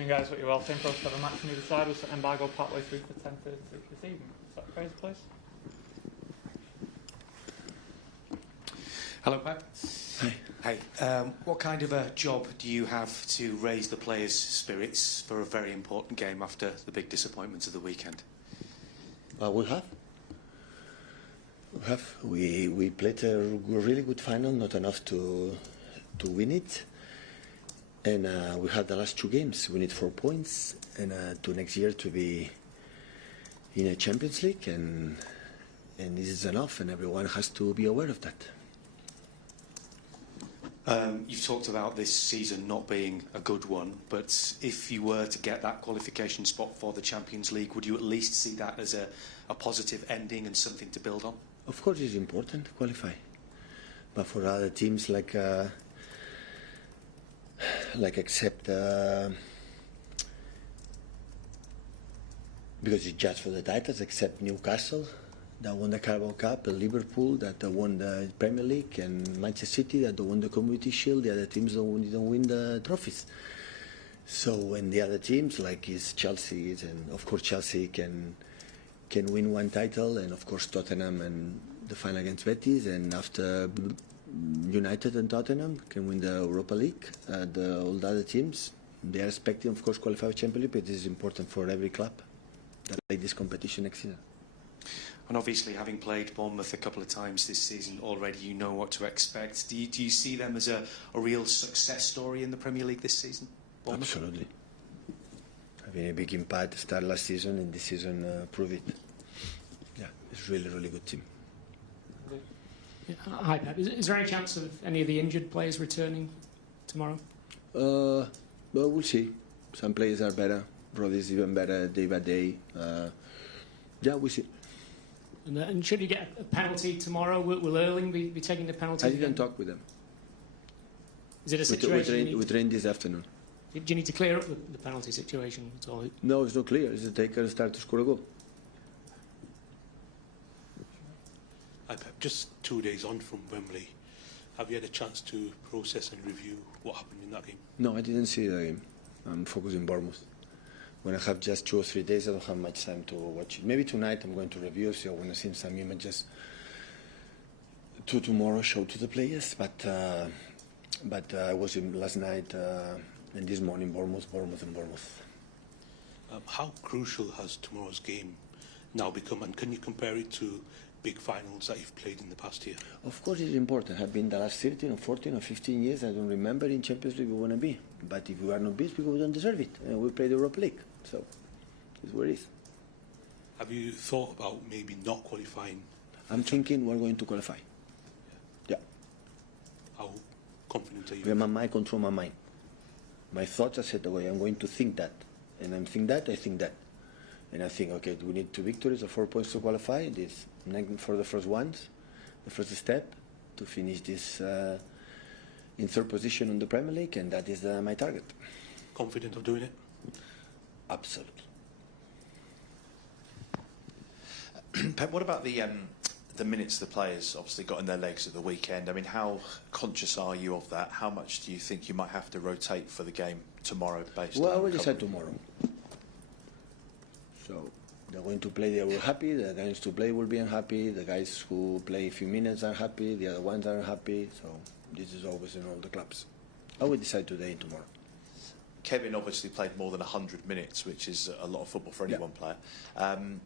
afternoon, guys. What you're well saying, first ever match on either side was embargo partway through for 10:36 this evening. Is that crazy, please? Hello, Pep. Hi. What kind of a job do you have to raise the players' spirits for a very important game after the big disappointments of the weekend? We played a really good final, not enough to win it. And we had the last two games. We need 4 points, and to next year to be in a Champions League, and this is enough, and everyone has to be aware of that. You've talked about this season not being a good one, but if you were to get that qualification spot for the Champions League, would you at least see that as a positive ending and something to build on? Of course, it's important to qualify, but for other teams like except because it's just for the titles, except Newcastle that won the Carabao Cup, and Liverpool that won the Premier League, and Manchester City that won the Community Shield. The other teams don't win the trophies. So, and the other teams like is Chelsea, and of course Chelsea can win one title, and of course Tottenham and the final against Betis, and after United and Tottenham can win the Europa League. All the other teams, they are expecting, of course, qualify for Champions League, but it is important for every club that play this competition next season. And obviously, having played Bournemouth a couple of times this season already, you know what to expect. Do you see them as a real success story in the Premier League this season? Bournemouth? Absolutely. Having a big impact, start last season, and this season prove it. Yeah, it's really, really good team. Hi, Pep. Is there any chance of any of the injured players returning tomorrow? Well, we'll see. Some players are better. Brody is even better day by day. Yeah, we'll see. And should you get a penalty tomorrow, will Erling be taking the penalty? I didn't talk with them. Is it a situation we trained this afternoon. Do you need to clear up the penalty situation at all? No, it's not clear. It's the taker start to score a goal. Hi, Pep. Just 2 days on from Wembley, have you had a chance to process and review what happened in that game? No, I didn't see the game. I'm focused in Bournemouth. When I have just 2 or 3 days, I don't have much time to watch it. Maybe tonight I'm going to review, so I want to see some images to tomorrow show to the players. But I was in last night and this morning, Bournemouth. How crucial has tomorrow's game now become, and can you compare it to big finals that you've played in the past year? Of course it's important. I've been the last 13 or 14 or 15 years, I don't remember in Champions League we want to be. But if we are not beat, we don't deserve it. And we play the Europa League. So it's what it is. Have you thought about maybe not qualifying? I'm thinking we're going to qualify. Yeah. How confident are you? When my mind control my mind. My thoughts are set away. I'm going to think that. And I think that. And I think, okay, we need 2 victories or 4 points to qualify. This for the first ones, the first step to finish this in 3rd position in the Premier League, and that is my target. Confident of doing it? Absolutely. Pep, what about the minutes the players obviously got in their legs at the weekend? I mean, how conscious are you of that? How much do you think you might have to rotate for the game tomorrow based on... Well, I already said tomorrow. So they're going to play, they were happy, the guys to play will be unhappy, the guys who play a few minutes are happy, the other ones are happy, so this is always in all the clubs. I will decide today and tomorrow. Kevin obviously played more than 100 minutes, which is a lot of football for any one player.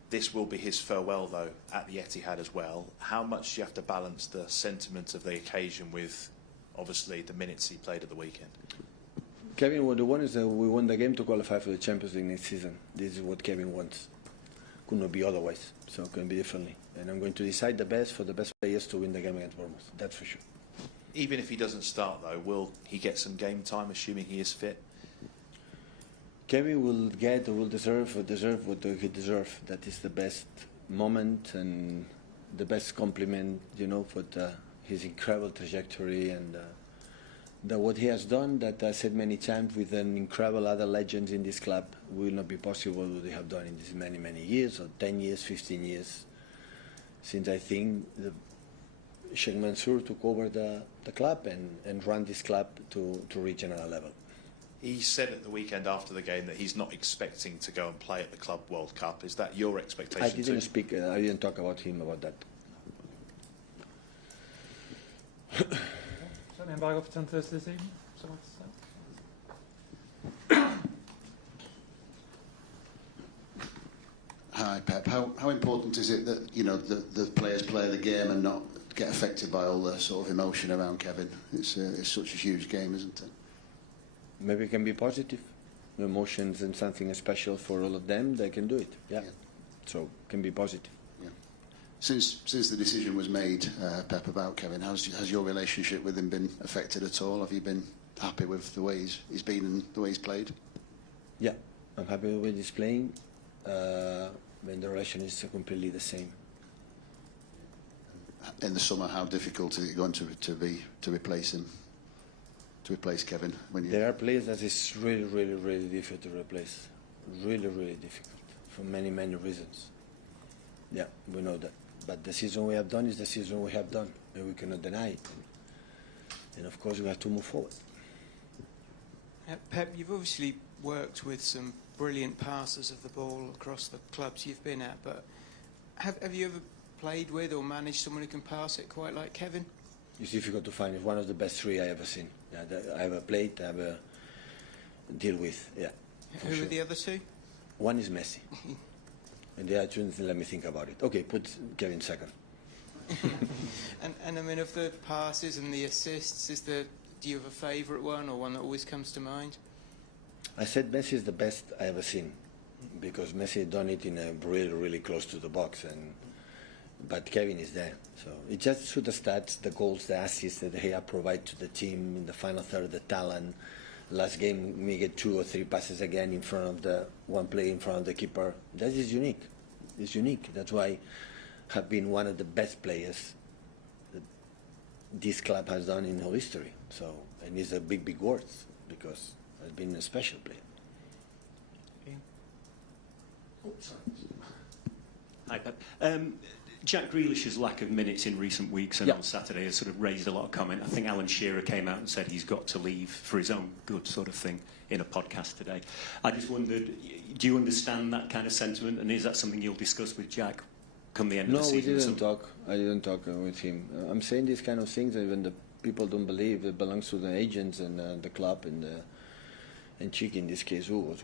This will be his farewell, though, at the Etihad as well. How much do you have to balance the sentiment of the occasion with, obviously, the minutes he played at the weekend? Kevin, what the one is that we won the game to qualify for the Champions League next season. This is what Kevin wants. Could not be otherwise, so it can be differently. And I'm going to decide the best for the best players to win the game against Bournemouth. That's for sure. Even if he doesn't start, though, will he get some game time, assuming he is fit? Kevin will deserve what he deserves. That is the best moment and the best compliment, for his incredible trajectory and what he has done, that I said many times, with an incredible other legends in this club, will not be possible what they have done in these many, many years, or 10 years, 15 years, since I think Sheikh Mansour took over the club and ran this club to reach another level. He said at the weekend after the game that he's not expecting to go and play at the Club World Cup. Is that your expectation I didn't too? speak. I didn't talk about him about that. Is that the embargo for 10:30 this evening? Someone to say? Hi Pep, how important is it that the players play the game and not get affected by all the sort of emotion around Kevin? It's such a huge game, isn't it? Maybe it can be positive. Emotions and something special for all of them. They can do it. Yeah. So it can be positive. Yeah. Since the decision was made, Pep, about Kevin, has your relationship with him been affected at all? Have you been happy with the way he's been and the way he's played? Yeah, I'm happy with the way he's playing. When the relation is completely the same. In the summer, how difficult is it going to be to replace him? To replace Kevin? There are players that is really, really, really difficult to replace. Really, really difficult for many, many reasons. Yeah, we know that. But the season we have done is the season we have done, and we cannot deny it. And of course, we have to move forward. Pep, you've obviously worked with some brilliant passers of the ball across the clubs you've been at, but have you ever played with or managed someone who can pass it quite like Kevin? It's difficult to find. It's one of the best three I ever seen. Yeah, that I ever played, I ever deal with. Yeah. Who sure. are the other two? One is Messi, and the other two, let me think about it. Okay, put Kevin second. and I mean, of the passes and the assists, do you have a favourite one or one that always comes to mind? I said Messi is the best I ever seen, because Messi done it in a really, really close to the box, but Kevin is there. So it just through the stats, the goals, the assists that he provide to the team in the final third, the talent. Last game, we get 2 or 3 passes again in front of the one play in front of the keeper. That is unique. It's unique. That's why have been one of the best players that this club has done in whole history. So, and it's a big, big word because has been a special player. Hi, Pep. Jack Grealish's lack of minutes in recent weeks and on Saturday has sort of raised a lot of comment. I think Alan Shearer came out and said he's got to leave for his own good, sort of thing, in a podcast today. I just wondered, do you understand that kind of sentiment, and is that something you'll discuss with Jack come the end of the season? No, we didn't talk. I didn't talk with him. I'm saying these kind of things, even the people don't believe it belongs to the agents and the club and Chick in this case, who was